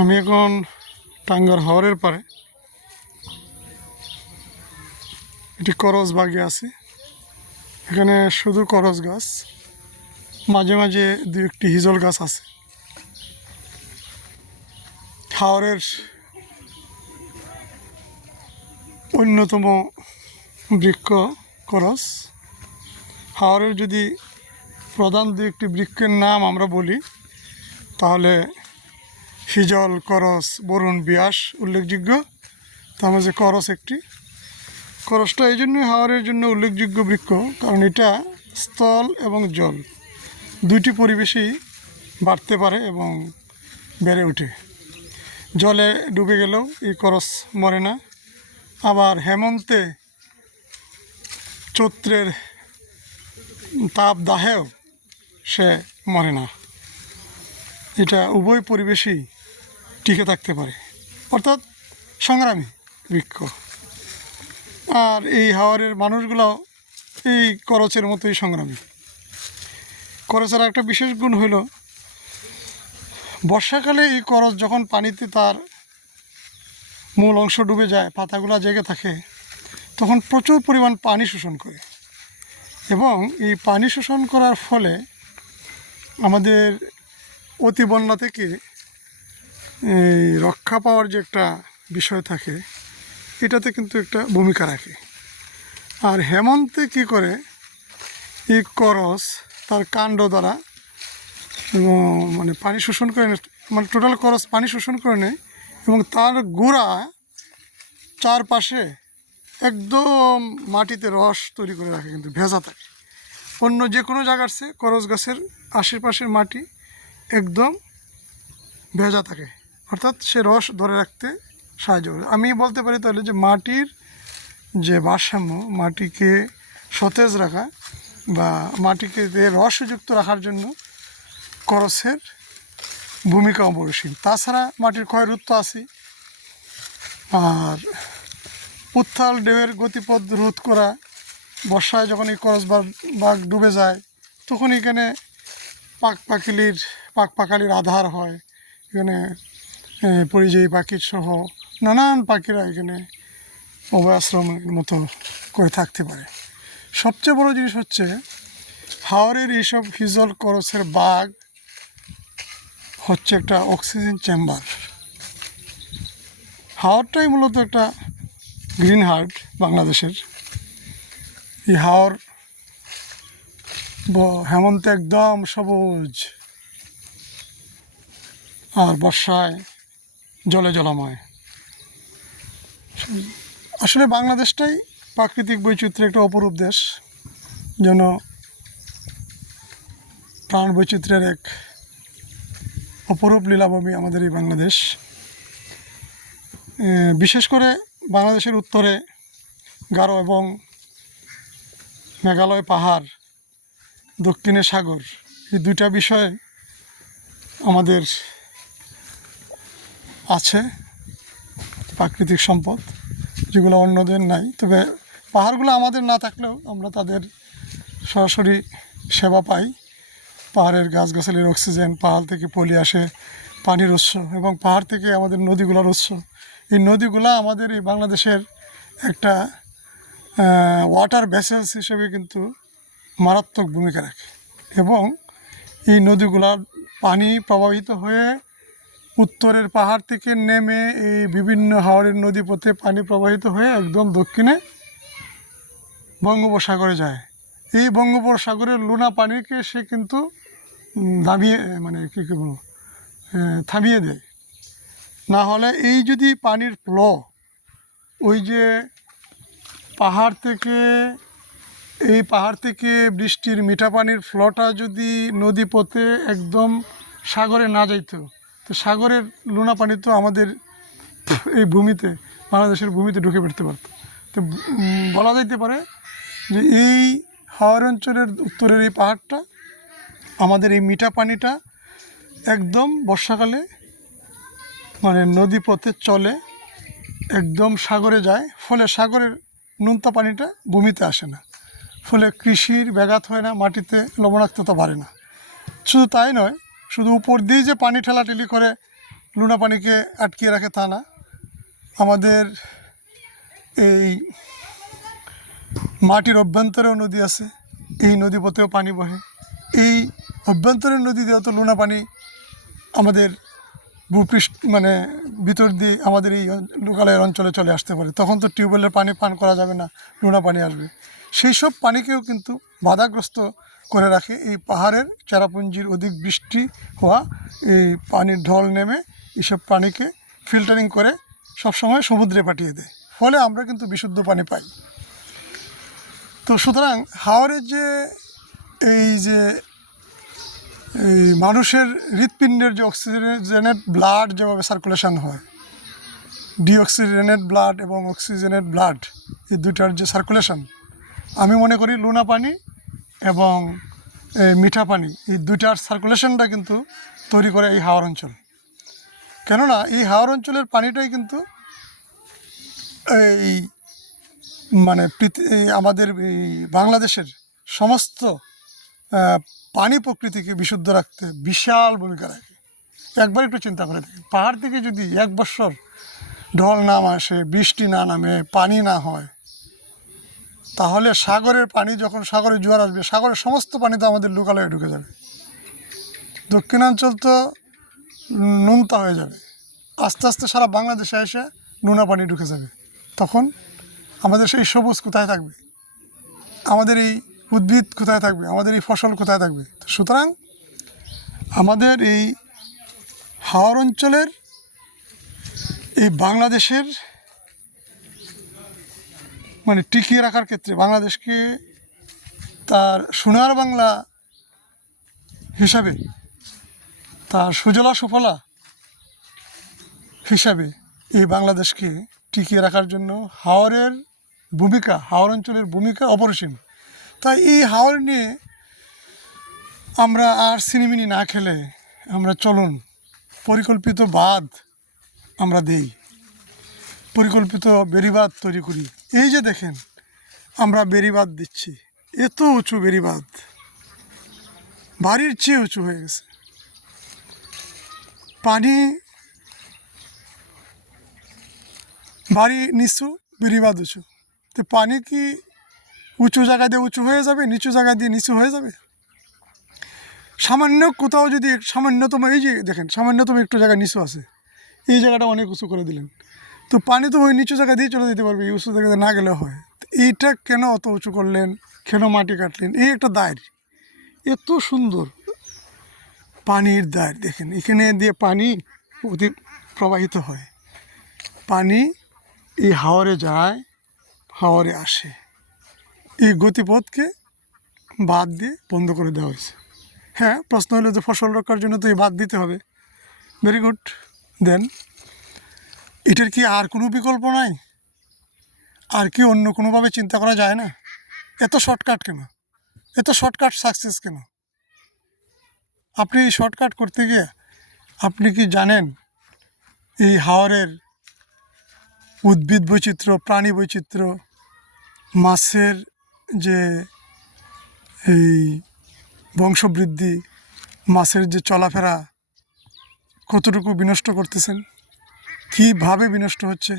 আমি এখন টাঙ্গার হাওরের পারে এটি করজ বাগে আছি। এখানে শুধু করজ গাছ, মাঝে মাঝে দু একটি হিজল গাছ আছে। হাওরের অন্যতম বৃক্ষ করজ। হাওরের যদি প্রধান দু একটি বৃক্ষের নাম আমরা বলি তাহলে হিজল, করজ, বরুণ, বিয়াস উল্লেখযোগ্য। তার মাঝে করজ একটি। করজটা এই জন্যই হাওরের জন্য উল্লেখযোগ্য বৃক্ষ, কারণ এটা স্থল এবং জল দুইটি পরিবেশেই বাড়তে পারে এবং বেড়ে ওঠে। জলে ডুবে গেলেও এই করজ মরে না, আবার হেমন্তে চৈত্রের তাপদাহেও সে মরে না। এটা উভয় পরিবেশেই টিকে থাকতে পারে, অর্থাৎ সংগ্রামী বৃক্ষ। আর এই হাওরের মানুষগুলো এই করচের মতোই সংগ্রামী। করচের একটা বিশেষ গুণ হইল, বর্ষাকালে এই করচ যখন পানিতে তার মূল অংশ ডুবে যায়, পাতাগুলো জেগে থাকে, তখন প্রচুর পরিমাণ পানি শোষণ করে। এবং এই পানি শোষণ করার ফলে আমাদের অতি বন্যা থেকে এই রক্ষা পাওয়ার যে একটা বিষয় থাকে, এটাতে কিন্তু একটা ভূমিকা রাখে। আর হেমন্তে কি করে, এই করজ তার কাণ্ড দ্বারা মানে পানি শোষণ করে নেয়, মানে টোটাল করজ পানি শোষণ করে নেয় এবং তার গোড়া চারপাশে একদম মাটিতে রস তৈরি করে রাখে, কিন্তু ভেজা থাকে। অন্য যে কোনো জায়গার চেয়ে করজ গাছের আশেপাশের মাটি একদম ভেজা থাকে, অর্থাৎ সে রস ধরে রাখতে সাহায্য করে। আমি বলতে পারি তাহলে যে মাটির যে ভারসাম্য, মাটিকে সতেজ রাখা বা মাটিকে রসযুক্ত রাখার জন্য করজের ভূমিকা অপরিসীম। তাছাড়া মাটির ক্ষয়রোধ তো আছে, আর উত্তাল ঢেউয়ের গতিপথ রোধ করা। বর্ষায় যখন এই করজ বাগ ডুবে যায়, তখন এখানে পাখালির আধার হয়। এখানে পরিযায়ী পাখির সহ নানান পাখিরা এখানে অভয়াশ্রমের মতো করে থাকতে পারে। সবচেয়ে বড় জিনিস হচ্ছে, হাওরের এইসব হিজল করজের বাগ হচ্ছে একটা অক্সিজেন চেম্বার। হাওরটাই মূলত একটা গ্রিন হার্ট বাংলাদেশের। এই হাওর হেমন্তে একদম সবুজ, আর বর্ষায় জলে জলাময়। আসলে বাংলাদেশটাই প্রাকৃতিক বৈচিত্র্যের একটা অপরূপ দেশ, যেন প্রাণ বৈচিত্র্যের এক অপরূপ লীলাভূমি আমাদের এই বাংলাদেশ। বিশেষ করে বাংলাদেশের উত্তরে গারো এবং মেঘালয় পাহাড়, দক্ষিণে সাগর, এই দুইটা বিষয় আমাদের আছে, প্রাকৃতিক সম্পদ যেগুলো অন্যদের নাই। তবে পাহাড়গুলো আমাদের না থাকলেও আমরা তাদের সরাসরি সেবা পাই। পাহাড়ের গাছগাছালির অক্সিজেন, পাহাড় থেকে পলি আসে পানির উৎস, এবং পাহাড় থেকে আমাদের নদীগুলোর উৎস। এই নদীগুলো আমাদের এই বাংলাদেশের একটা ওয়াটার ভেসেলস হিসেবে কিন্তু মারাত্মক ভূমিকা রাখে। এবং এই নদীগুলার পানি প্রবাহিত হয়ে উত্তরের পাহাড় থেকে নেমে এই বিভিন্ন হাওরের নদীপথে পানি প্রবাহিত হয়ে একদম দক্ষিণে বঙ্গোপসাগরে যায়। এই বঙ্গোপসাগরের লোনা পানিকে সে কিন্তু নামিয়ে, মানে কী বলবো, থামিয়ে দেয়। না হলে এই যদি পানির ফ্লো, ওই যে পাহাড় থেকে বৃষ্টির মিঠা পানির ফ্লোটা যদি নদীপথে একদম সাগরে না যাইতো, তো সাগরের লোনা পানি তো আমাদের এই ভূমিতে, বাংলাদেশের ভূমিতে ঢুকে পড়তে পারতো। তো বলা যাইতে পারে যে এই হাওর অঞ্চলের উত্তরের এই পাহাড়টা, আমাদের এই মিঠা পানিটা একদম বর্ষাকালে মানে নদীপথে চলে একদম সাগরে যায়, ফলে সাগরের নোনতা পানিটা ভূমিতে আসে না, ফলে কৃষির ব্যাঘাত হয় না, মাটিতে লবণাক্ততা বাড়ে না। শুধু তাই নয়, শুধু উপর দিয়ে যে পানি ঠেলাঠেলি করে লুনা পানিকে আটকিয়ে রাখে তা না। আমাদের এই মাটির অভ্যন্তরেও নদী আছে, এই নদীপথেও পানি বহে। এই অভ্যন্তরের নদী দিয়েও তো লুনা পানি আমাদের ভূপৃষ্ঠ মানে ভিতর দিয়ে আমাদের এই লোকালয়ের অঞ্চলে চলে আসতে পারে। তখন তো টিউবওয়েলের পানি পান করা যাবে না, লুনা পানি আসবে। সেই সব পানিকেও কিন্তু বাধাগ্রস্ত করে রাখে এই পাহাড়ের চেরাপুঞ্জির অধিক বৃষ্টি হওয়া, এই পানির ঢল নেমে এইসব পানিকে ফিল্টারিং করে সবসময় সমুদ্রে পাঠিয়ে দেয়, ফলে আমরা কিন্তু বিশুদ্ধ পানি পাই। তো সুতরাং হাওরের যে এই মানুষের হৃৎপিণ্ডের যে অক্সিজেনেট ব্লাড যেভাবে সার্কুলেশন হয়, ডিঅক্সিজেনেট ব্লাড এবং অক্সিজেনেট ব্লাড, এই দুইটার যে সার্কুলেশন, আমি মনে করি লুনা পানি এবং মিঠা পানি এই দুইটার সার্কুলেশনটা কিন্তু তৈরি করে এই হাওর অঞ্চল। কেননা এই হাওর অঞ্চলের পানিটাই কিন্তু এই মানে আমাদের এই বাংলাদেশের সমস্ত পানি প্রকৃতিকে বিশুদ্ধ রাখতে বিশাল ভূমিকা রাখে। একবার একটু চিন্তা করে দেখেন, পাহাড় থেকে যদি 1 বছর ঢল না আসে, বৃষ্টি না নামে, পানি না হয়, তাহলে সাগরের পানি যখন সাগরে জোয়ার আসবে, সাগরের সমস্ত পানি তো আমাদের লোকালয়ে ঢুকে যাবে। দক্ষিণাঞ্চল তো নোনতা হয়ে যাবে, আস্তে আস্তে সারা বাংলাদেশে এসে নোনা পানি ঢুকে যাবে। তখন আমাদের সেই সবুজ কোথায় থাকবে, আমাদের এই উদ্ভিদ কোথায় থাকবে, আমাদের এই ফসল কোথায় থাকবে? সুতরাং আমাদের এই হাওর অঞ্চলের এই বাংলাদেশের মানে টিকিয়ে রাখার ক্ষেত্রে বাংলাদেশকে তার সোনার বাংলা হিসাবে, তার সুজলা সুফলা হিসাবে এই বাংলাদেশকে টিকিয়ে রাখার জন্য হাওরের ভূমিকা, হাওর অঞ্চলের ভূমিকা অপরিসীম। তাই এই হাওর নিয়ে আমরা আর সিনেমিনি না খেলে আমরা চলুন পরিকল্পিত বাঁধ আমরা দেই, পরিকল্পিত বেড়িবাঁধ তৈরি করি। এই যে দেখেন আমরা বেড়িবাঁধ দিচ্ছি, এত উঁচু বেড়িবাঁধ, বাড়ির চেয়ে উঁচু হয়ে গেছে, পানি বাড়ি নিচু, বেড়িবাঁধ উঁচু। তো পানি কি উঁচু জায়গা দিয়ে উঁচু হয়ে যাবে, নিচু জায়গা দিয়ে নিচু হয়ে যাবে? সামান্য কোথাও যদি সামান্যতম, এই যে দেখেন সামান্যতম একটু জায়গা নিচু আছে, এই জায়গাটা অনেক উঁচু করে দিলেন, তো পানি তো ওই নিচু জায়গা দিয়ে চলে যেতে পারবে, এই উঁচু জায়গাতে না গেলে হয়। এইটা কেন অত উঁচু করলেন, কেন মাটি কাটলেন? এই একটা দায়ের, এত সুন্দর পানির দায়ের দেখেন, এখানে দিয়ে পানি প্রবাহিত হয়, পানি এই হাওরে যায়, হাওরে আসে, এই গতিপথকে বাদ দিয়ে বন্ধ করে দেওয়া হয়েছে। হ্যাঁ, প্রশ্ন হলো যে ফসল রক্ষার জন্য তো এই বাদ দিতে হবে, ভেরি গুড, দেন এটার কি আর কোনো বিকল্প নাই? আর কি অন্য কোনোভাবে চিন্তা করা যায় না? এত শর্টকাট কেন, এত শর্টকাট সাকসেস কেন? আপনি এই শর্টকাট করতে গিয়ে আপনি কি জানেন এই হাওরের উদ্ভিদ বৈচিত্র্য, প্রাণী বৈচিত্র্য, মাছের যে এই বংশবৃদ্ধি, মাছের যে চলাফেরা কতটুকু বিনষ্ট করতেছেন, কীভাবে বিনষ্ট হচ্ছে?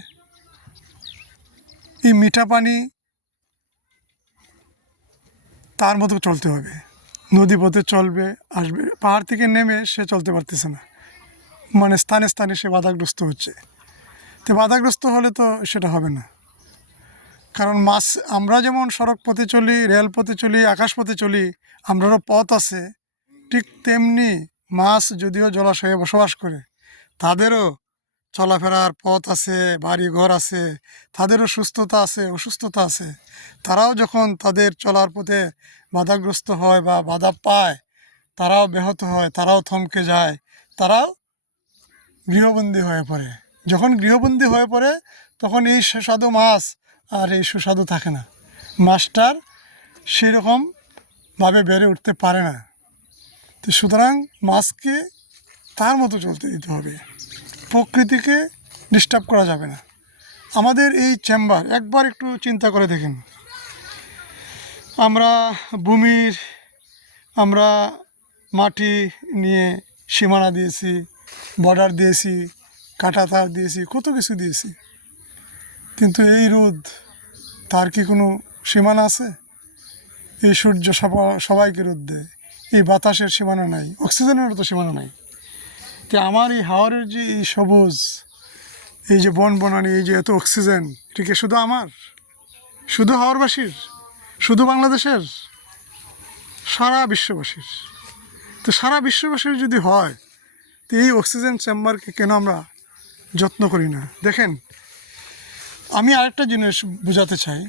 এই মিঠা পানি তার মতো চলতে হবে, নদীপথে চলবে, আসবে, পাহাড় থেকে নেমে সে চলতে পারতেছে না, মানে স্থানে স্থানে সে বাধাগ্রস্ত হচ্ছে। তো বাধাগ্রস্ত হলে তো সেটা হবে না, কারণ মাছ, আমরা যেমন সড়ক পথে চলি, রেলপথে চলি, আকাশপথে চলি, আমরারও পথ আছে, ঠিক তেমনি মাছ যদিও জলাশয়ে বসবাস করে, তাদেরও চলাফেরার পথ আছে, বাড়ি ঘর আছে, তাদেরও সুস্থতা আছে, অসুস্থতা আছে। তারাও যখন তাদের চলার পথে বাধাগ্রস্ত হয় বা বাধা পায়, তারাও ব্যাহত হয়, তারাও থমকে যায়, তারাও গৃহবন্দী হয়ে পড়ে। যখন গৃহবন্দী হয়ে পড়ে তখন এই সুস্বাদু মাছ আর এই সুস্বাদু থাকে না, মাছটার সেরকমভাবে বেড়ে উঠতে পারে না। তো সুতরাং মাছকে তার মতো চলতে দিতে হবে, প্রকৃতিকে ডিস্টার্ব করা যাবে না। আমাদের এই চেম্বার একবার একটু চিন্তা করে দেখেন, আমরা মাটি নিয়ে সীমানা দিয়েছি, বর্ডার দিয়েছি, কাঁটা তার দিয়েছি, কত কিছু দিয়েছি, কিন্তু এই রোদ তার কি কোনো সীমানা আছে? এই সূর্য সবাইকে রোদ দেয়, এই বাতাসের সীমানা নাই, অক্সিজেনেরও তো সীমানা নাই। তো আমার এই হাওরের যে এই সবুজ, এই যে বন বনানি, এই যে এত অক্সিজেন, এটা কি শুধু আমার, শুধু হাওরবাসীর, শুধু বাংলাদেশের? সারা বিশ্ববাসীর। তো সারা বিশ্ববাসীর যদি হয়, তো এই অক্সিজেন চেম্বারকে কেন আমরা যত্ন করি না? দেখেন, আমি আরেকটা জিনিস বোঝাতে চাই,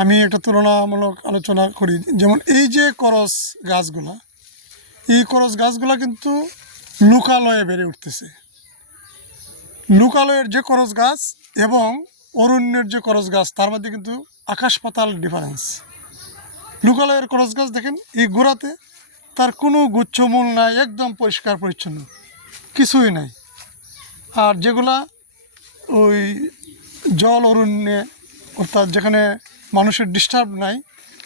আমি একটা তুলনামূলক আলোচনা করি। যেমন এই যে করস গাছগুলা, এই করস গাছগুলা কিন্তু লোকালয়ে বেড়ে উঠতেছে। লোকালয়ের যে করস গাছ এবং অরণ্যের যে করস গাছ, তার মধ্যে কিন্তু আকাশ পাতাল ডিফারেন্স। লোকালয়ের করস গাছ দেখেন, এই গোড়াতে তার কোনো গুচ্ছমূল নাই, একদম পরিষ্কার পরিচ্ছন্ন, কিছুই নাই। আর যেগুলা ওই জল অরণ্যে, অর্থাৎ যেখানে মানুষের ডিস্টার্ব নাই,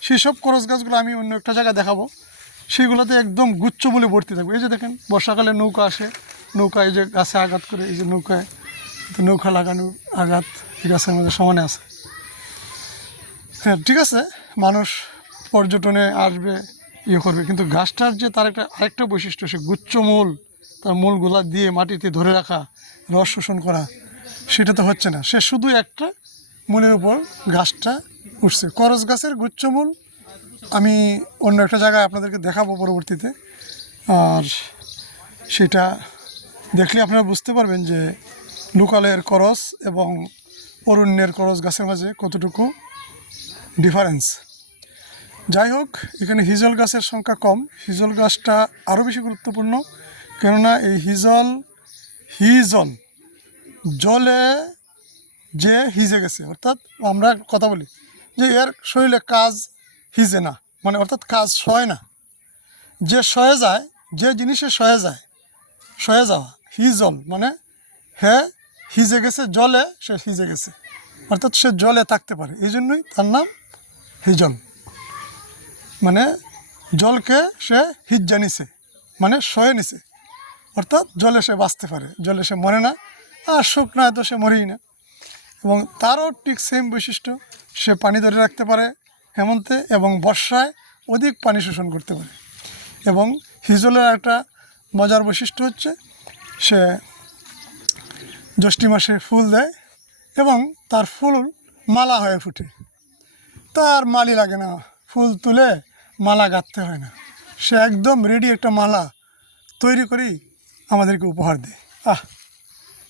সেই সব করস গাছগুলো আমি অন্য একটা জায়গায় দেখাবো, সেইগুলোতে একদম গুচ্ছমূলে ভর্তি থাকবে। এই যে দেখেন, বর্ষাকালে নৌকা আসে, নৌকা এই যে গাছে আঘাত করে, এই যে নৌকায় তো নৌকা লাগানোর আঘাত এই গাছের মধ্যে সমানে আছে। হ্যাঁ, ঠিক আছে, মানুষ পর্যটনে আসবে, ইয়ে করবে, কিন্তু গাছটার যে তার আরেকটা বৈশিষ্ট্য, সে গুচ্ছমূল, তার মূলগুলা দিয়ে মাটিতে ধরে রাখা, রস শোষণ করা, সেটা তো হচ্ছে না। সে শুধু একটা মূলের উপর গাছটা উঠছে। করস গাছের গুচ্ছমূল আমি অন্য একটা জায়গায় আপনাদেরকে দেখাবো পরবর্তীতে, আর সেটা দেখলে আপনারা বুঝতে পারবেন যে লোকালের করস এবং অরণ্যের করস গাছের মাঝে কতটুকু ডিফারেন্স। যাই হোক, এখানে হিজল গাছের সংখ্যা কম। হিজল গাছটা আরও বেশি গুরুত্বপূর্ণ, কেননা এই হিজল জলে যে হিজে গেছে, অর্থাৎ আমরা কথা বলি যে এর শরীরে কাজ হিজে না, মানে অর্থাৎ কাজ সয় না। যে সয়ে যায়, যে জিনিসে সয়ে যাওয়া, হিজল মানে হে হিজে গেছে জলে, সে হিজে গেছে, অর্থাৎ সে জলে থাকতে পারে, এই জন্যই তার নাম হিজল। মানে জলকে সে হিজ্জা নিছে, মানে সয়ে নিছে, অর্থাৎ জলে সে বাঁচতে পারে, জলে সে মরে না, আর শুকনায় তো সে মরেই না। এবং তারও ঠিক সেম বৈশিষ্ট্য, সে পানি ধরে রাখতে পারে হেমন্তে এবং বর্ষায় অধিক পানি শোষণ করতে পারে। এবং হিজলের একটা মজার বৈশিষ্ট্য হচ্ছে, সে জ্যৈষ্ঠ মাসে ফুল দেয় এবং তার ফুল মালা হয়ে ফুটে, তার মালি লাগে না, ফুল তুলে মালা গাঁথতে হয় না, সে একদম রেডি একটা মালা তৈরি করেই আমাদেরকে উপহার দেয়।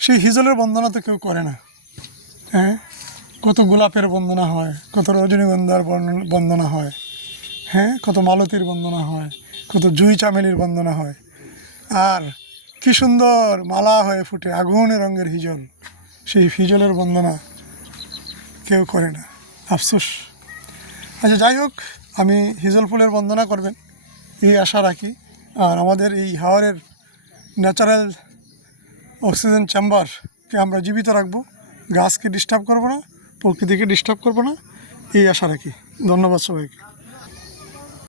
সেই হিজলের বন্দনা তো কেউ করে না। হ্যাঁ, কত গোলাপের বন্দনা হয়, কত রজনীগন্ধার বন্দনা হয়, হ্যাঁ, কত মালতীর বন্দনা হয়, কত জুই চামেলির বন্দনা হয়, আর কি সুন্দর মালা হয়ে ফুটে আগুনের রঙের হিজল, সেই হিজলের বন্দনা কেউ করে না, আফসোস। আচ্ছা, যাই হোক, আমি হিজল ফুলের বন্দনা করবেন এই আশা রাখি। আর আমাদের এই হাওরের ন্যাচারাল অক্সিজেন চেম্বারকে আমরা জীবিত রাখবো, গাছকে ডিস্টার্ব করবো না, প্রকৃতিকে ডিস্টার্ব করবো না, এই আশা রাখি। ধন্যবাদ সবাইকে।